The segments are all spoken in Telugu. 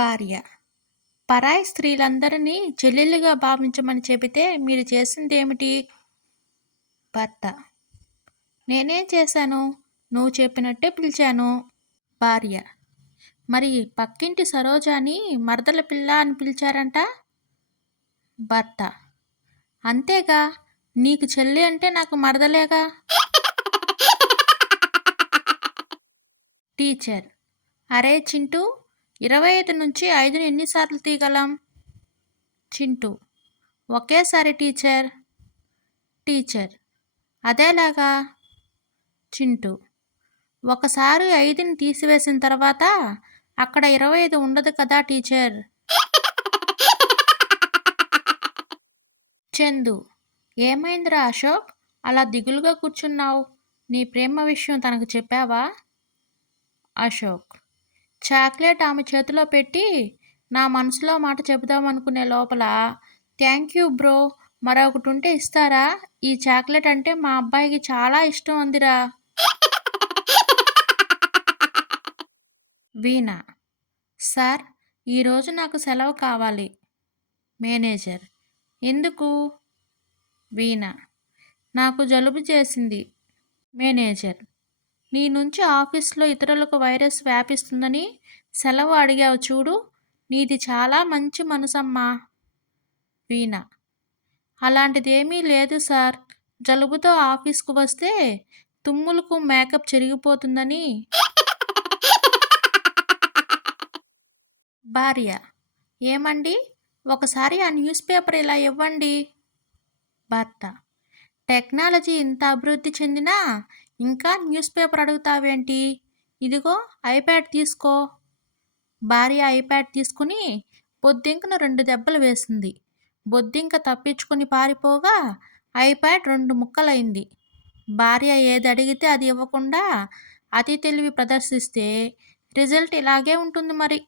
భార్య: పరాయి స్త్రీలందరినీ చెల్లెళ్ళుగా భావించమని చెబితే మీరు చేసిందేమిటి? భర్త: నేనేం చేశాను? నువ్వు చెప్పినట్టే పిలిచాను. భార్య: మరి పక్కింటి సరోజాని మరదల పిల్ల అని పిలిచారంట? భర్త: అంతేగా, నీకు చెల్లి అంటే నాకు మరదలేగా. టీచర్: అరే చింటూ, 25 నుంచి 5ని ఎన్నిసార్లు తీయగలం? చింటూ: ఒకేసారి టీచర్. టీచర్: అదేలాగా? చింటూ: ఒకసారి 5ని తీసివేసిన తర్వాత అక్కడ 25 ఉండదు కదా టీచర్. చందు: ఏమైందిరా అశోక్, అలా దిగులుగా కూర్చున్నావు? నీ ప్రేమ విషయం తనకు చెప్పావా? అశోక్: చాక్లెట్ ఆమె చేతిలో పెట్టి నా మనసులో మాట చెబుదామనుకునే లోపల, థ్యాంక్ యూ బ్రో, మరొకటి ఉంటే ఇస్తారా? ఈ చాక్లెట్ అంటే మా అబ్బాయికి చాలా ఇష్టం అందిరా. వీణ: సార్, ఈరోజు నాకు సెలవు కావాలి. మేనేజర్: ఎందుకు? వీణ: నాకు జలుబు చేసింది. మేనేజర్: నీ నుంచి ఆఫీస్లో ఇతరులకు వైరస్ వ్యాపిస్తుందని సెలవు అడిగావు చూడు, నీది చాలా మంచి మనసమ్మా. వీణ: అలాంటిదేమీ లేదు సార్, జలుబుతో ఆఫీస్కు వస్తే తుమ్ములకు మేకప్ చెరిగిపోతుందని. భార్య: ఏమండి, ఒకసారి ఆ న్యూస్ పేపర్ ఇలా ఇవ్వండి. భర్త: టెక్నాలజీ ఇంత అభివృద్ధి చెందినా ఇంకా న్యూస్ పేపర్ అడుగుతావేంటి? ఇదిగో ఐప్యాడ్ తీసుకో. భార్య ఐప్యాడ్ తీసుకుని బొద్దింకను 2 దెబ్బలు వేసింది. బొద్దింక తప్పించుకుని పారిపోగా ఐప్యాడ్ 2 ముక్కలైంది. భార్య ఏది అడిగితే అది ఇవ్వకుండా అతి తెలివి ప్రదర్శిస్తే రిజల్ట్ ఇలాగే ఉంటుంది మరి.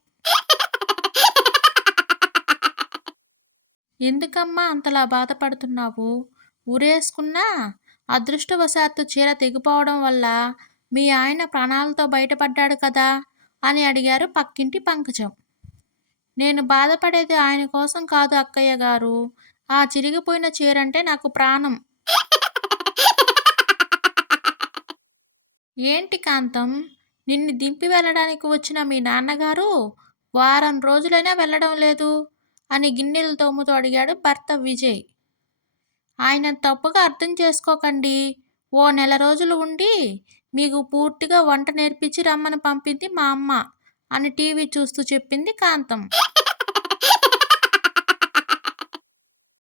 ఎందుకమ్మా అంతలా బాధపడుతున్నావు? ఉరేసుకున్నా అదృష్టవశాత్తు చీర తెగిపోవడం వల్ల మీ ఆయన ప్రాణాలతో బయటపడ్డాడు కదా అని అడిగారు పక్కింటి పంకజం. నేను బాధపడేది ఆయన కోసం కాదు అక్కయ్య గారు, ఆ చిరిగిపోయిన చీరంటే నాకు ప్రాణం. ఏంటి కాంతం, నిన్ను దింపి వెళ్ళడానికి వచ్చిన మీ నాన్నగారు వారం రోజులైనా వెళ్ళడం లేదు అని గిన్నెలు తోముతూ అడిగాడు భర్త విజయ్. ఆయన తప్పుగా అర్థం చేసుకోకండి, ఓ నెల రోజులు ఉండి మీకు పూర్తిగా వంట నేర్పించి రమ్మని పంపింది మా అమ్మ అని టీవీ చూస్తూ చెప్పింది కాంతం.